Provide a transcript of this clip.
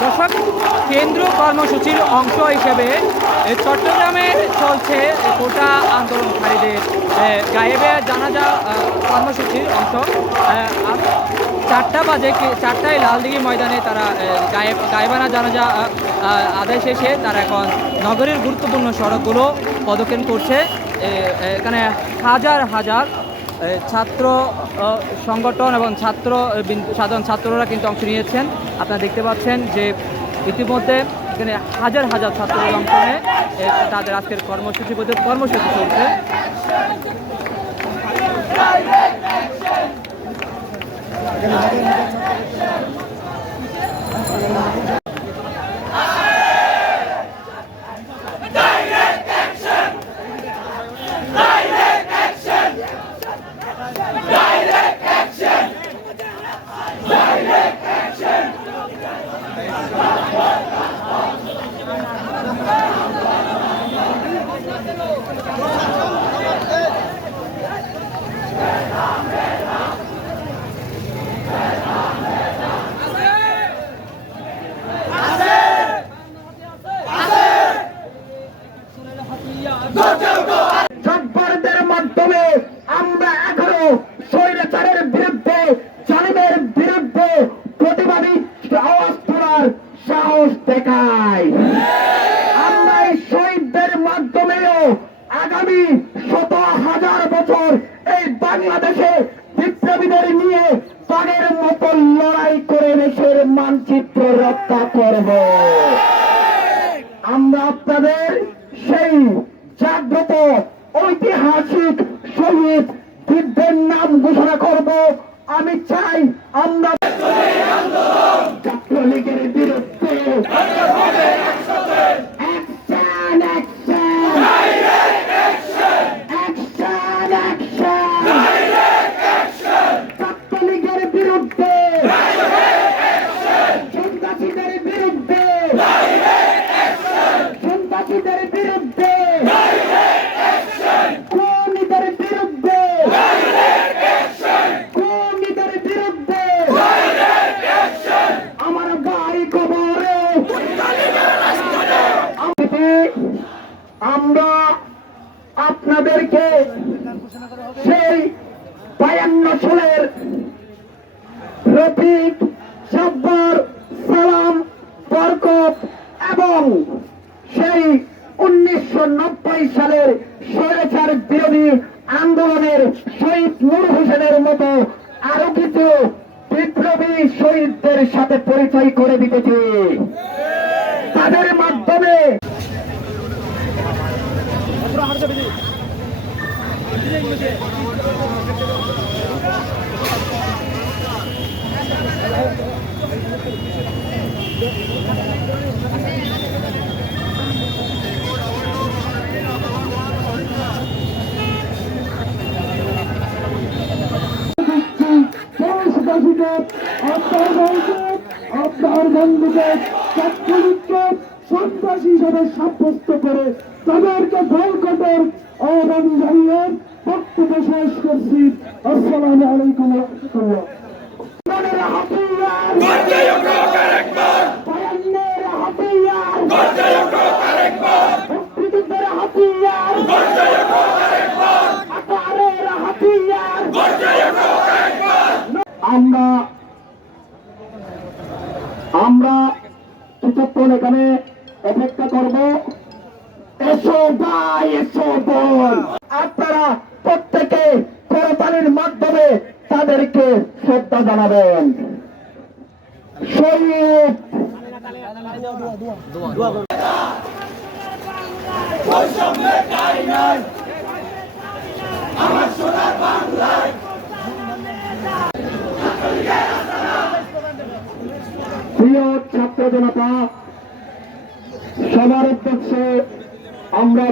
দর্শক কেন্দ্রীয় কর্মসূচির অংশ হিসেবে চট্টগ্রামে চলছে কোটা আন্দোলনকারীদের গায়েবে জানাজা কর্মসূচির অংশ। চারটা বাজে চারটায় লালদিঘি ময়দানে তারা এ, গায়ে গায়েবানা জানাজা আদায় শেষে তারা এখন নগরীর গুরুত্বপূর্ণ সড়কগুলো পদক্ষেপ করছে। এখানে হাজার হাজার ছাত্র সংগঠন এবং ছাত্র সাধারণ ছাত্ররা কিন্তু অংশ নিয়েছেন। আপনারা দেখতে পাচ্ছেন যে ইতিমধ্যে এখানে হাজার হাজার ছাত্ররা অংশ নিয়ে তাদের আজকের কর্মসূচি কর্মসূচি চলছে। মাধ্যমে আমরা এখনও স্বৈরাচারের বিরুদ্ধে, জালিমের বিরুদ্ধে প্রতিবাদী আওয়াজ তোলার সাহস দেখাই। আমরা এই শহীদদের মাধ্যমেও আগামী শত হাজার বছর এই বাংলাদেশে বিপ্লবীদের নিয়ে বাঘের মতো লড়াই করে দেশের মানচিত্র রক্ষা করব। আমরা আপনাদের সেই জাগ্রত ঐতিহাসিক শহীদ বৃদ্ধের নাম ঘোষণা করব। আমি চাই আমরা আপনাদেরকে সেই বায়ান্ন সালের রফিক সাব্বর সালাম, বরকত এবং সেই উনিশশো নব্বই সালের স্বৈরাচার বিরোধী আন্দোলনের শহীদ নূর হোসেনের মতো আরও কিছু বিপ্লবী শহীদদের সাথে পরিচয় করে দিতেছি। তাদের মাধ্যমে আপনার বন্ধুকে ছাত্রলীগকে সন্ত্রাসী হিসেবে সাব্যস্ত করে তাদেরকে বয়কটের আহ্বান জানিয়ে বক্তব্য শেষ করছি। আসসালামু আলাইকুম আমরা আমরা কিছুক্ষণ এখানে অপেক্ষা করব। এসো ভাই, এসো বোন। আপনারা প্রত্যেকে করতালির মাধ্যমে তাদেরকে শ্রদ্ধা জানাবেন। প্রিয় ছাত্র জনতা সবার উদ্দেশ্যে আমরা